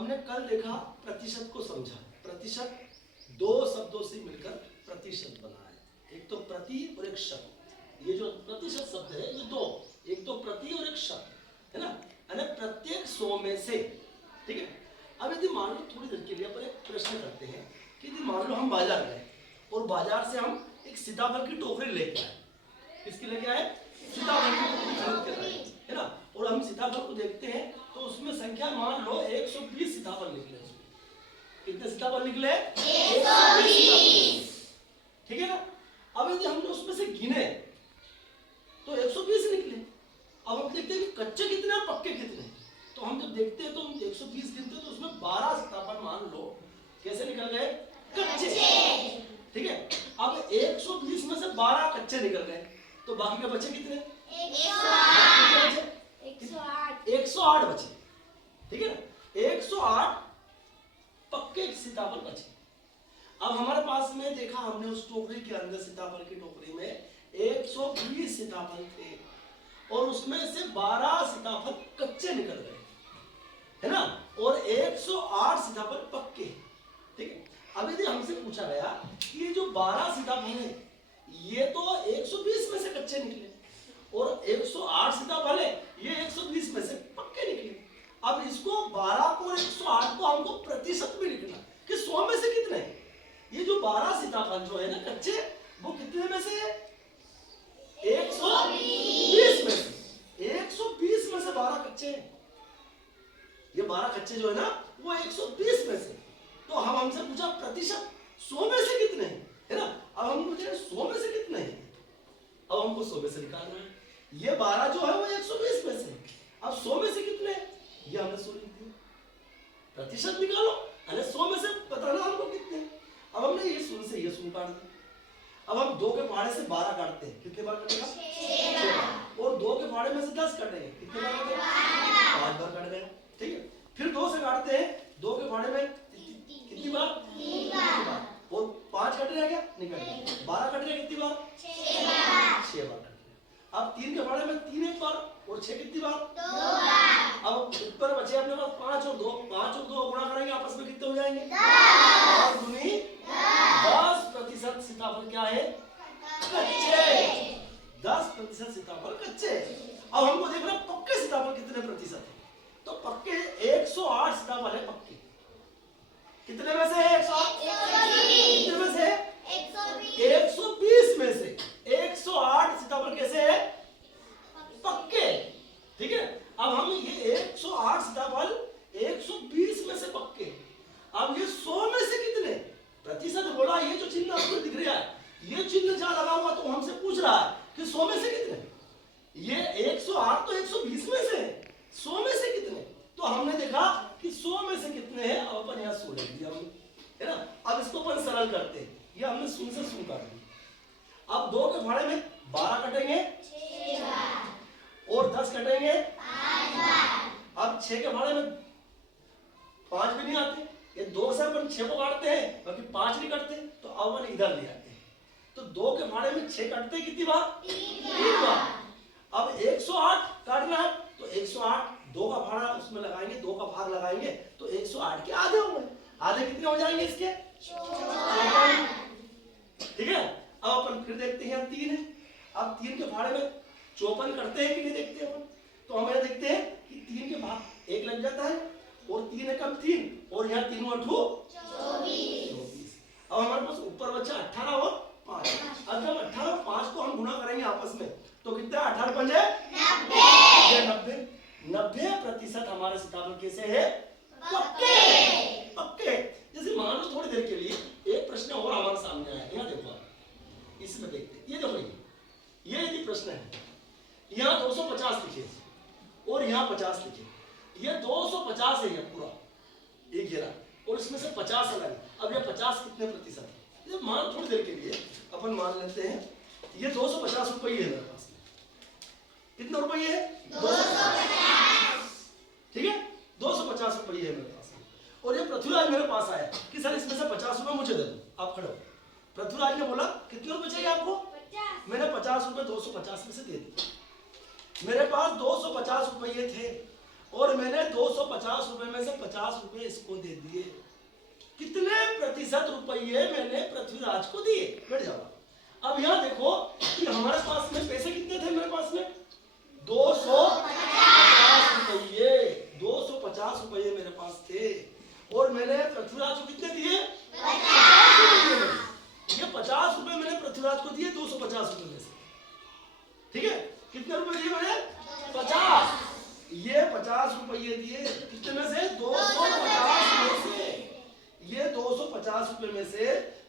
हमने कल देखा प्रतिशत को समझा। प्रतिशत दो शब्दों से मिलकर प्रतिशत बना है, एक तो प्रति और एक शत। ये जो प्रतिशत शब्द है ये दो, एक तो प्रति और एक शत, है ना, यानी प्रत्येक 100 में से। ठीक है। अब यदि मान लो थोड़ी देर के लिए अपन एक प्रश्न करते हैं कि यदि मान लो हम बाजार गए और बाजार से हम एक सीताफल की टोकरी लेके आए। किसकी लेके आए? सीताफल की टोकरी खरीद के लाए, है ना। और हम सीताफल को देखते हैं तो उसमें संख्या मान लो 120 सीताफल निकले। कितने सीताफल निकले? 120। ठीक है ना। अब यदि हमने उसमें से गिने तो 120 निकले। अब हम देखते हैं कि कच्चे कितने और पक्के कितने। तो हम जब देखते हैं तो 120 गिनते हैं तो उसमें 12 सीताफल मान लो कैसे निकल गए? कच्चे। ठीक है। अब 120 में से 12 कच्चे निकल गए तो बाकी के बचे कितने? 108 बचे। ठीक है ना। 108 पक्के सीताफल बचे। अब हमारे पास में देखा हमने उस टोकरी के अंदर, सीताफल की टोकरी में 120 सीताफल थे और उसमें से 12 सीताफल कच्चे निकल गए, है ना, और 108 सीताफल पक्के। ठीक है। अब यदि हमसे पूछा गया कि ये जो 12 सीताफल है ये तो 120 में से कच्चे निकले और 108 सीताफल है ये 120 में से पक्के निकले। अब इसको 12 को 108 को हमको प्रतिशत में लिखना कि 100 में से कितने हैं। ये जो 12 सीताफल जो है ना कच्चे, वो कितने में से है? 120 में से। 120 में से 12 कच्चे हैं। ये 12 कच्चे जो है ना वो 120 में से। तो हम हमसे पूछा प्रतिशत 100 में से कितने हैं, है ना। अब हम पूछे 100 में से कितने हैं। अब हमको 100 में से निकालना है। ये 12 जो है वो 120 में से। अब 100 में से कितने हैं ये हमने 100 लिख दिया। प्रतिशत निकालो, अरे 100 में से बताना हमको कितने। अब हमने ये 100 से ये 100 काट दिया। अब हम 2 के फाड़े से 12 काटते हैं, कितने बार कटेगा? 6 बार। और 2 के फाड़े में से 10 कटेंगे, कितने बार कटेगा? 5 बार कट गया। ठीक है। फिर 2 से काटते हैं, 2 के फाड़े में कितनी बार? 3 बार। और 5 कट रहा क्या? नहीं कट रहा। 12 कट रहा कितनी बार? 6 बार कट रहा। अब 3 के फाड़े में 3 एक बार और 6 कितनी बार? 2 बार। अब ऊपर बचे अपने पास 5 और 2, 5 और 2 गुणा करेंगे आपस में कितने हो जाएंगे? 10 दूनी 10% सीताफल क्या है? कच्चे। 10% सीताफल कच्चे। अब हमको देखना पक्के सीताफल कितने प्रतिशत है। तो पक्के 108 सीताफल है पक्के। कितने में से है? 108। कितने में से? 120 में से 108 सीताफल कैसे है? पक्के। ठीक है। अब हम ये 108 सीताफल 120 में से पक्के। अब ये 100 में से कितने प्रतिशत बोला? ये जो चिन्ह आपको दिख रहा है ये चिन्ह जहां लगा हुआ तो हमसे पूछ रहा है कि 100 में से कितने। ये 108 तो 120 में से है, 100 में से कितने। तो हमने देखा कि 100 में से कितने हैं। अब अपन यहाँ 100 लिख दिया हमने, है ना। अब इसको अपन सरल करते हैं। ये हमने 0 से 0 काट दिया। अब 2 के फाड़े में 12 कटेंगे 6 बार और 10 कटेंगे 5 बार। अब 6 के फाड़े में 5 भी नहीं आते। ये 2 से अपन 6 को काटते हैं बाकी 5 नहीं कटते। तो अब अपन इधर ले आते हैं। तो 2 के फाड़े में 6 कटते कितनी बार? 3 बार। अब 108 काटना है तो 108 2 का फाड़ा उसमें लगाएंगे, 2 का भाग लगाएंगे तो 108 के आधे होंगे। आधे कितने हो जाएंगे इसके? 54। ठीक है। अब अपन फिर देखते हैं 3 है। अब 3 के फाड़े में 54 करते हैं कि नहीं देखते हैं अपन। तो हम यह देखते हैं कि 3 के भाग 1 लग जाता है और 3 है कम 3 और यहाँ 3 और 2 24। अब हमारे पास ऊपर बचा 18 और 5। अब जब 18 और 5 को हम गुणा करेंगे आपस में तो कितना? 18 पंजे 90। 90% हमारे सीताफल कैसे है? पक्के। पक्के। जैसे मान लो थोड़ी देर के लिए एक प्रश्न और हमारे सामने आया। यहाँ देखो, इसमें देखते, ये देखो, ये यदि प्रश्न है, यहाँ 250 लिखे और यहाँ 50 लिखे। ये 250 है ये पूरा एक घेरा और इसमें से 50 अलग है। अब ये 50 कितने प्रतिशत है? ये मान थोड़ी देर के लिए अपन मान लेते हैं ये 250 रुपये है मेरे पास। कितने रुपये है? 250। ठीक है। 250 रुपये है मेरे पास और ये पृथ्वीराज मेरे पास आया कि सर इसमें से 50 रुपये मुझे दे दो। आप खड़े हो। पृथ्वीराज ने बोला कितने रुपए चाहिए आपको? 50। मैंने 50 रुपये 250 में से दे दिए। मेरे पास 250 रुपये थे। और मैंने 250 रुपए में से 50 रुपए इसको दे दिए। कितने प्रतिशत रुपये मैंने पृथ्वीराज को दिए? बैठ जाओ। अब यहाँ देखो कि हमारे पास में पैसे कितने थे? मेरे पास में 250 रुपये, 250 रुपये मेरे पास थे और मैंने पृथ्वीराज को कितने दिए? 50 रुपये। ये 50 रुपये मैंने पृथ्वीराज को दिए 250 रुपये में से। ठीक है, कितने रुपए दिए मैंने? 50। ये 50 रुपये दिए कितने में से? 250 में से। ये 250 रुपये में से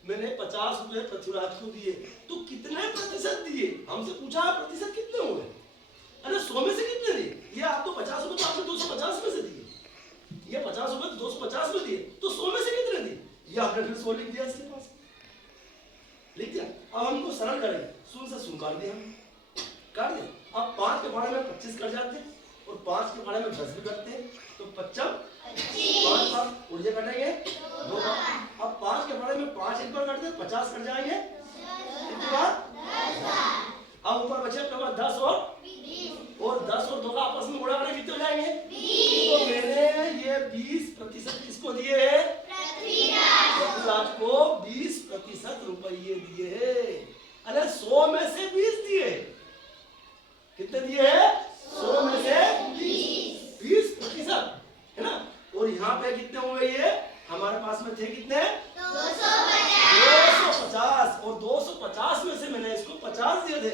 मैंने 50 रुपये पृथ्वीराज को दिए। तो कितने प्रतिशत दिए? हमसे पूछा है प्रतिशत कितने हुए? अरे 100 में से कितने दिए? ये आप तो 50 रुपये तो आपने 250 में से दिए, ये 50 रुपये 250 में दिए, तो 100 में से कितने दिए? ये आपने फिर 100 लिख दिया, इसके पास लिख दिया। अब हमको सरल करें, शून्य से शून्य काट दिया, काट दिया। अब 5 के भाड़े में 25 कट जाते हैं और 5 के भाड़े में 10 भी कटते हैं, तो 25 5 उड़िया कटेंगे 2 बार। अब 5 के भाड़े में 5 एक बार कटते हैं, 50 कट जाएंगे कितनी बार? 10। अब ऊपर बचे अपने पास 10 और 10 और 2 का आपस में गुणा करें कितने हो जाएंगे? 20। तो मैंने ये 20% किसको दिए हैं? पृथ्वीराज को 20% रुपये दिए। अरे 100 में से 20 दिए। कितने दिए हैं? 100 में से 20% है ना। और यहाँ पे कितने हुए? ये हमारे पास में थे कितने? 250। और 250 में से मैंने इसको 50 दिए थे।